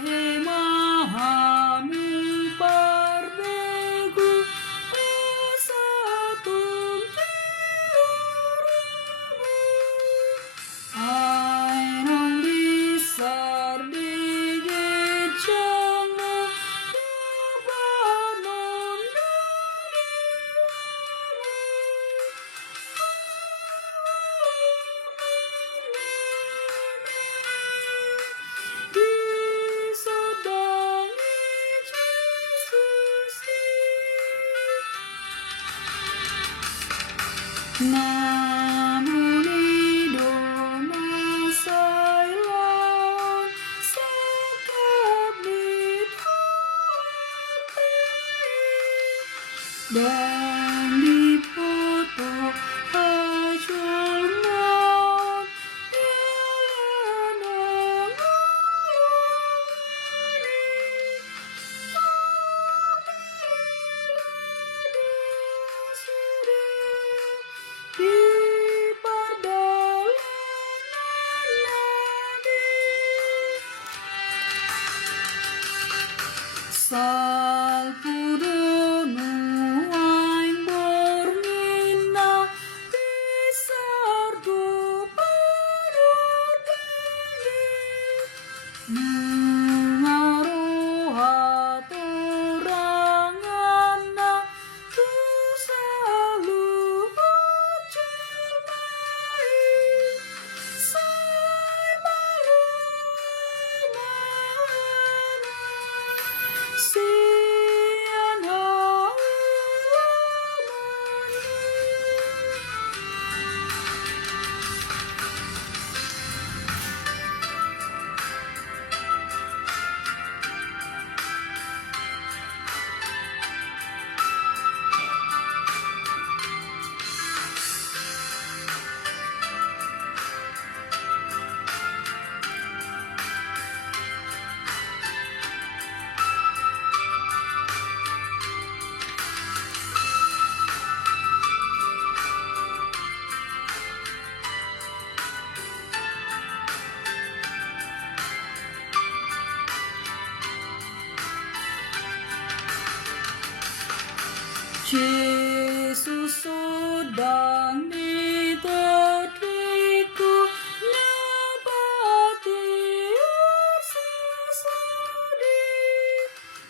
Memahami perbegu satu Ainung besar digit jemu dibangun disedangi Yesus namun Indonesia lawan sekap ditaati dan dipoto hancurkan jalan di perdalangan nabi salpudonu aing borngina besar du padudangi ngaruha torangana tu saluhur jelmai sai balumana sian Yesus sedang di tepiku nyabati sesedih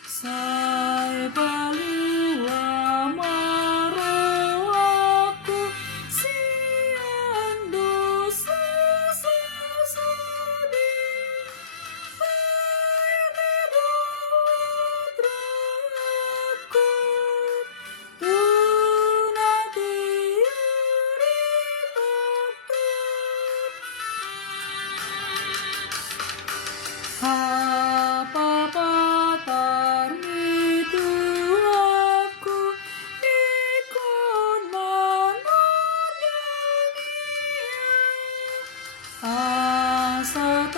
sai balua maro aku siang dosa sesedih baik hidup rakut tunati apa patar itu aku ikut menandangnya asa